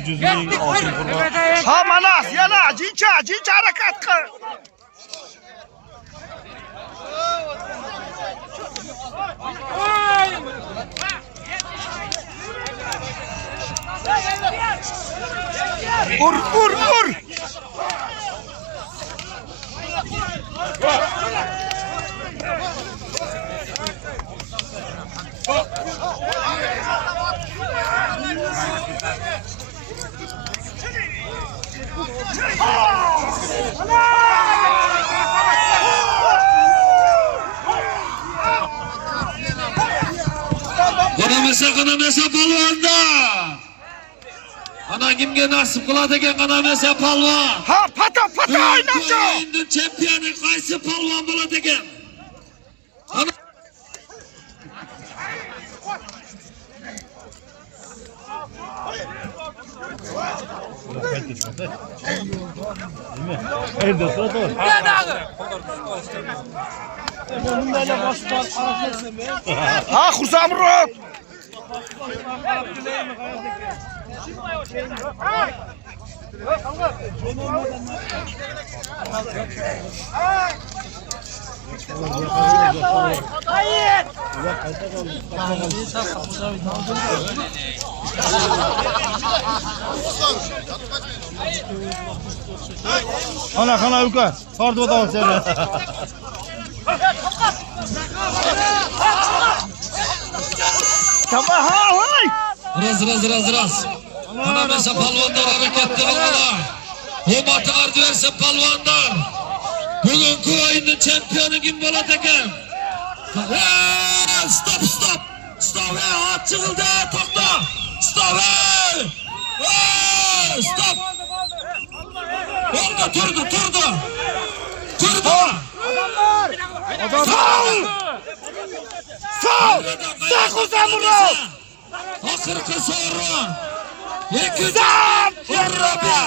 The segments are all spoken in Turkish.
200 ming, 600 kurban. Ha manas, yana jincha harakat qil. Ur. Qanamasa palvonda. Ana kimga nasib qiladi ekan qanamasa palvon? Ha, pata o'ynabdi. Endi chempioni qaysi palvon bo'ladi ekan? Ana Endi so'tor. Ha, Xusamrod. Ana uka. Tortib o'tamiz seni. Tamam, ha, hoy. Raz. Qanamasa palvonlar harakatda qildilar. Hurmatli ardiversin palvonlar. Bugungi o'yinning chempioni kim bo'ladi ekan? Stop. Stop, chiqildi, to'xta. Stop. Stop. Turdi. Sağ Xusamrod. Oxirgi sovrin. 200 rupiya.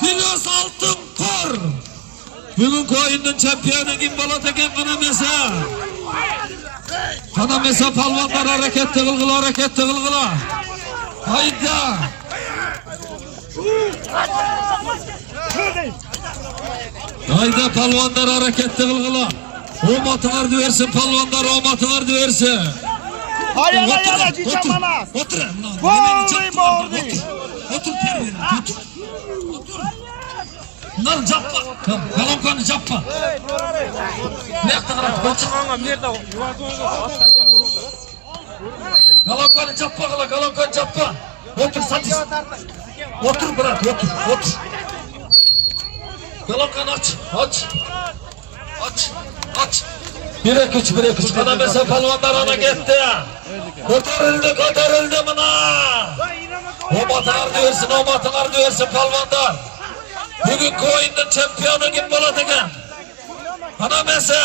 Plus oltin tur. Bugungi o'yinning chempioni kim bo'ladi ekan Qanamasa palvonlar harakatda qilg'ila. Hayda. Hayda palvonlar harakatda qilg'ila. Omatinglar versin palvonlar, omatinglar versin. Yana jincha manas. Otur. Otur terbiye. Otur. Nar jappa. Galonkani jappa. Ne yaptın? Otur. Galonkani jappa. Otur satis. Otur bırak, otur. Galonkani aç. Bir iki. Qanamasa palvonlar ana ketdi. Ko'tarildi mana. Omatinglar versin palvonlar. Bugungi o'yinning chempioni kim bo'ladi ekan? Qanamasa.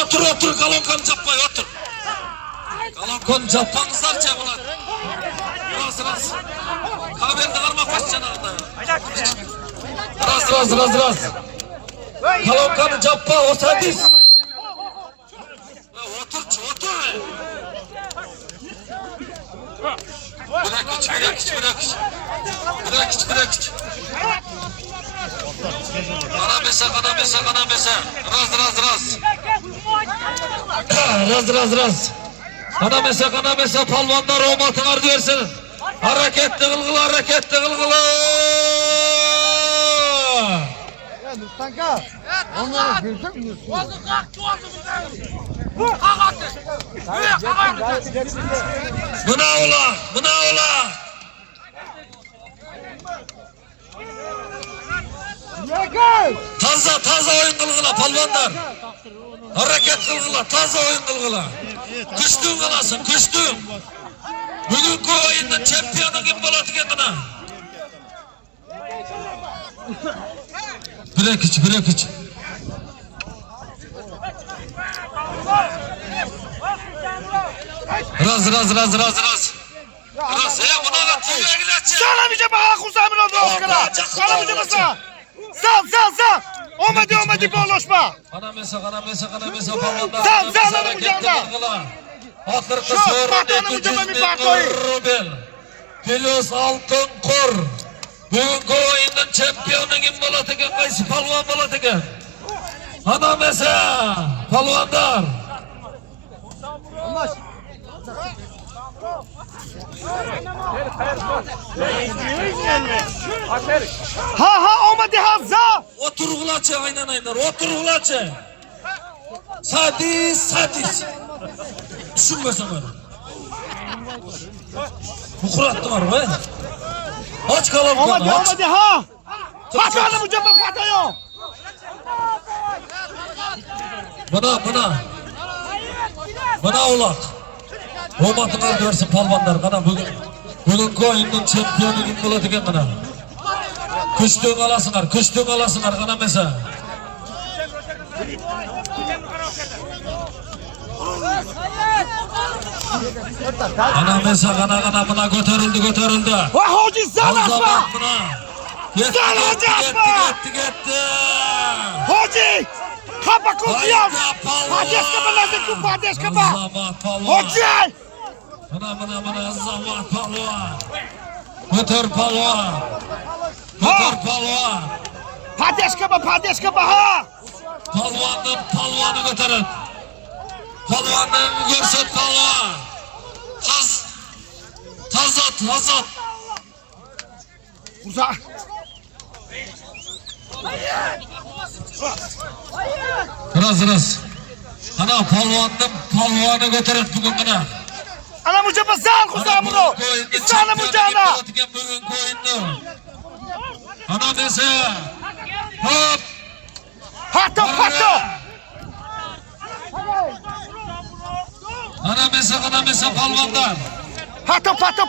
Otur, galonkani jappay, otur. Galonkani jappangizlarcha bo'ladi. Raz. Haberni qarmoq başcanaqda. Raz. Galonkani jappa, osadis. Otur. Bırak. Qanamasa. Raz. Qanamasa palvonlar omatinglar versin. Hareketli qilg'ila. Ya Nustanka. Onları gördün mü? Buna ola. Taza oyun qilg'ila palvonlar. Harakat qilg'ila, taza oyun qilg'ila. Kuchtung qilasan, kuchtung. Bugungi o'yinning chempioni kim bo'ladi ekan mana? Bir iki. Raz. Bunaqa tüyagilachchi. Salabica bana Xusamrod Oskara. Salabica basa. Sal. Omadi bağlaşma. Qanamasa palvonlar. Sal. Akırkı Şu sonra patronun 200 ucuma bir bin partoyu. rubel. Filios Altın Kur. Bugünkü oyunun çempiyonu kim bolat eken? Qaysi palvon bolat eken? Ana mesela palvonlar. Ha olmadı Hamza. Oturgulaçı aynen oturgulaçı. Sadis. Düşünmesen öyle. Bu kuratlı var be. Aç kalan Olmadı konu aç. olmadı ha. Patronun ucuma patron. Buna ulak. Romatın aldı versin palvanlar kana bugünkü oyunun çempiyonu kim bolat eken kana. Kıştığın alasınlar kana mesela. Kana mesela kana buna götürüldü. Vah hoca sen Al asma. zaman buna. Gitti. Hoca. Kapa kutuyor. Haydi palvan. Padeşka lazım ku padeşka ba. Zavat palvan. Hoca. Bana zavat palvan. Götür palvan. Padeşka ba ha. Palvanı götürün. Palvanı görsün palvan. Tazat. Uzak. Biraz. Ana palvanı götürün bugün bana. Ana mucaba sal kuzamını. İsana mucana. Bugünkü oyunu. Ana mesela. Hop. Pato. Ana mesela palvanlar. Pato.